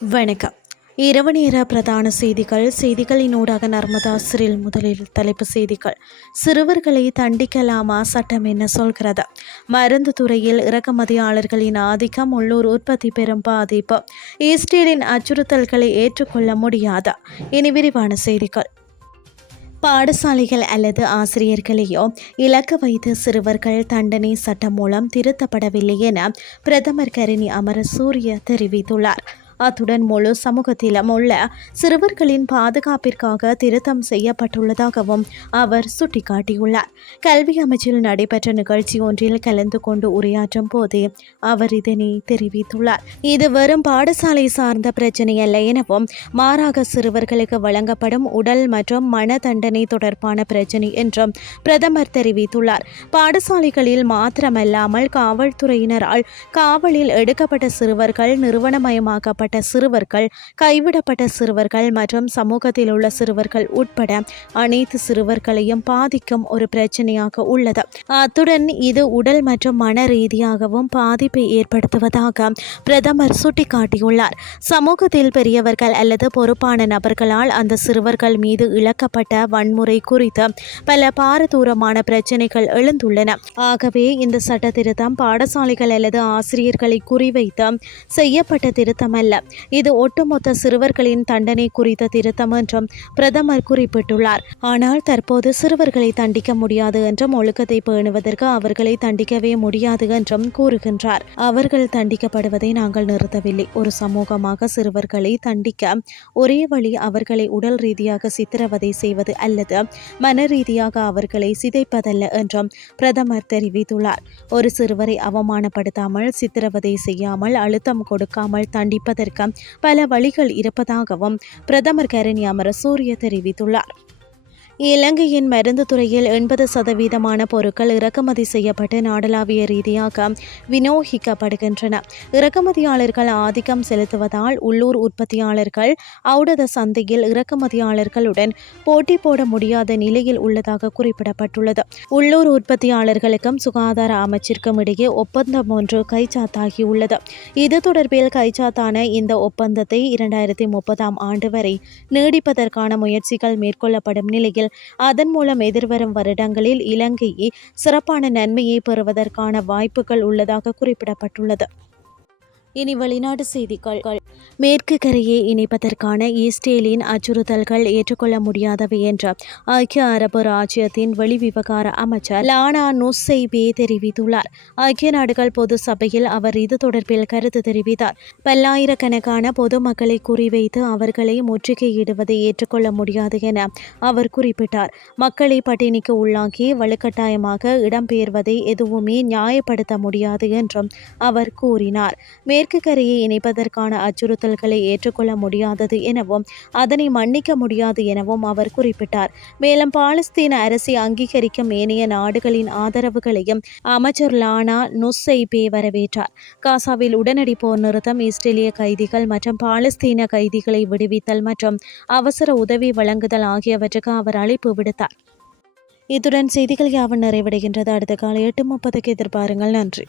வணக்கம். இரவு நேர பிரதான செய்திகள். செய்திகளினூடாக நர்மதா சிறில் முதலில் தலைப்பு செய்திகள். சிறுவர்களை தண்டிக்கலாமா? சட்டம் என்ன சொல்கிறது? மருந்து துறையில் இறக்குமதியாளர்களின் ஆதிக்கம். உள்ளூர் உற்பத்தி பெறும் பாதிப்பு. ஈஸ்டேலின் அச்சுறுத்தல்களை ஏற்றுக்கொள்ள முடியாத? இனி விரிவான செய்திகள். பாடசாலைகள் அல்லது ஆசிரியர்களையோ இலக்கு வைத்து சிறுவர்கள் தண்டனை சட்டம் மூலம் திருத்தப்படவில்லை என பிரதமர் கரிணி அமரசூரிய தெரிவித்துள்ளார். அத்துடன் முழு சமூகத்திலும் உள்ள சிறுவர்களின் பாதுகாப்பிற்காக திருத்தம் செய்யப்பட்டுள்ளதாகவும் அவர் சுட்டிக்காட்டியுள்ளார். கல்வி அமைச்சில் நடைபெற்ற நிகழ்ச்சி ஒன்றில் கலந்து கொண்டு உரையாற்றும் போதே அவர் இதனை தெரிவித்துள்ளார். இது வெறும் பாடசாலை சார்ந்த பிரச்சனை அல்ல எனவும் மாறாக சிறுவர்களுக்கு வழங்கப்படும் உடல் மற்றும் மன தண்டனை தொடர்பான பிரச்சனை என்றும் பிரதமர் தெரிவித்துள்ளார். பாடசாலைகளில் மாத்திரமல்லாமல் காவல்துறையினரால் காவலில் எடுக்கப்பட்ட சிறுவர்கள் நிறுவனமயமாக்கப்பட்ட கைவிடப்பட்ட சிறுவர்கள் கைவிடப்பட்ட சிறுவர்கள் மற்றும் சமூகத்தில் உள்ள சிறுவர்கள் உட்பட அனைத்து சிறுவர்களையும் பாதிக்கும் ஒரு பிரச்சனையாக உள்ளது. அத்துடன் இது உடல் மற்றும் மன ரீதியாகவும் பாதிப்பை ஏற்படுத்துவதாக பிரதமர் சுட்டிக்காட்டியுள்ளார். சமூகத்தில் பெரியவர்கள் அல்லது பொறுப்பான நபர்களால் அந்த சிறுவர்கள் மீது இழக்கப்பட்ட வன்முறை குறித்து பல பாரதூரமான பிரச்சனைகள் எழுந்துள்ளன. ஆகவே இந்த சட்ட திருத்தம் பாடசாலைகள் அல்லது ஆசிரியர்களை குறிவைத்து செய்யப்பட்ட திருத்தம் அல்ல இது ஒட்டுமொத்த சிறுவர்களின் தண்டனை குறித்த திருத்தம் என்றும் பிரதமர் குறிப்பிட்டுள்ளார். ஆனால் தற்போது சிறுவர்களை தண்டிக்க முடியாது என்றும் ஒழுக்கத்தை பேணுவதற்கு அவர்களை தண்டிக்கவே முடியாது என்றும் கூறுகின்றார். அவர்கள் தண்டிக்கப்படுவதை நாங்கள் நிறுத்தவில்லை. ஒரு சமூகமாக சிறுவர்களை தண்டிக்க ஒரே வழி அவர்களை உடல் ரீதியாக சித்திரவதை செய்வது அல்லது மன ரீதியாக அவர்களை சிதைப்பதல்ல என்றும் பிரதமர் தெரிவித்துள்ளார். ஒரு சிறுவரை அவமானப்படுத்தாமல் சித்திரவதை செய்யாமல் அழுத்தம் கொடுக்காமல் தண்டிப்பதற்கு செய்வதற்கு பல வழிகள் இருப்பதாகவும் பிரதமர் கரணி அமரசூரிய தெரிவித்துள்ளார். இலங்கையின் மருந்து துறையில் எண்பது சதவீதமான பொருட்கள் இறக்குமதி செய்யப்பட்டு நாடளாவிய ரீதியாக விநியோகிக்கப்படுகின்றன. இறக்குமதியாளர்கள் ஆதிக்கம் செலுத்துவதால் உள்ளூர் உற்பத்தியாளர்கள் அவுடத சந்தையில் இறக்குமதியாளர்களுடன் போட்டி போட முடியாத நிலையில் உள்ளதாக குறிப்பிடப்பட்டுள்ளது. உள்ளூர் உற்பத்தியாளர்களுக்கும் சுகாதார அமைச்சிற்கும் இடையே ஒப்பந்தம் ஒன்று கைச்சாத்தாகியுள்ளது. இது தொடர்பில் கைச்சாத்தான இந்த ஒப்பந்தத்தை இரண்டாயிரத்தி முப்பதாம் ஆண்டு வரை நீடிப்பதற்கான முயற்சிகள் மேற்கொள்ளப்படும் நிலையில் அதன் மூலம் எதிர்வரும் வருடங்களில் இலங்கையை சிறப்பான நன்மையை பெறுவதற்கான வாய்ப்புகள் உள்ளதாக குறிப்பிடப்பட்டுள்ளது. இனி வெளிநாட்டு செய்திகள். மேற்கு கரையை இணைப்பதற்கான ஈஸ்டேலின் அச்சுறுத்தல்கள் ஏற்றுக்கொள்ள முடியாதவை என்று ஐக்கிய அரபு ராஜ்யத்தின் வெளிவிவகார அமைச்சர் லானா நுசைபே தெரிவித்துள்ளார். ஐக்கிய நாடுகள் பொது சபையில் அவர் இது தொடர்பில் கருத்து தெரிவித்தார். பல்லாயிரக்கணக்கான பொதுமக்களை குறிவைத்து அவர்களை முற்றுகையிடுவதை ஏற்றுக்கொள்ள முடியாது என அவர் குறிப்பிட்டார். மக்களை பட்டினிக்கு உள்ளாக்கி வலுக்கட்டாயமாக இடம்பெயர்வதை எதுவுமே நியாயப்படுத்த முடியாது என்றும் அவர் கூறினார். மேற்கு கரையை இணைப்பதற்கான அச்சுறுத்தல்களை ஏற்றுக்கொள்ள முடியாதது எனவும் அதனை மன்னிக்க முடியாது எனவும் அவர் குறிப்பிட்டார். மேலும் பாலஸ்தீன அரசை அங்கீகரிக்கும் ஏனைய நாடுகளின் ஆதரவுகளையும் அமைச்சர் லானா நுசைபே வரவேற்றார். காசாவில் உடனடி போர் நிறுத்தம் இஸ்ரேலிய கைதிகள் மற்றும் பாலஸ்தீன கைதிகளை விடுவித்தல் மற்றும் அவசர உதவி வழங்குதல் ஆகியவற்றுக்கு அவர் அழைப்பு விடுத்தார். இத்துடன் செய்திகள் யாவும் நிறைவடைகின்றது. அடுத்த காலை எட்டு முப்பதுக்கு எதிர்பாருங்கள். நன்றி.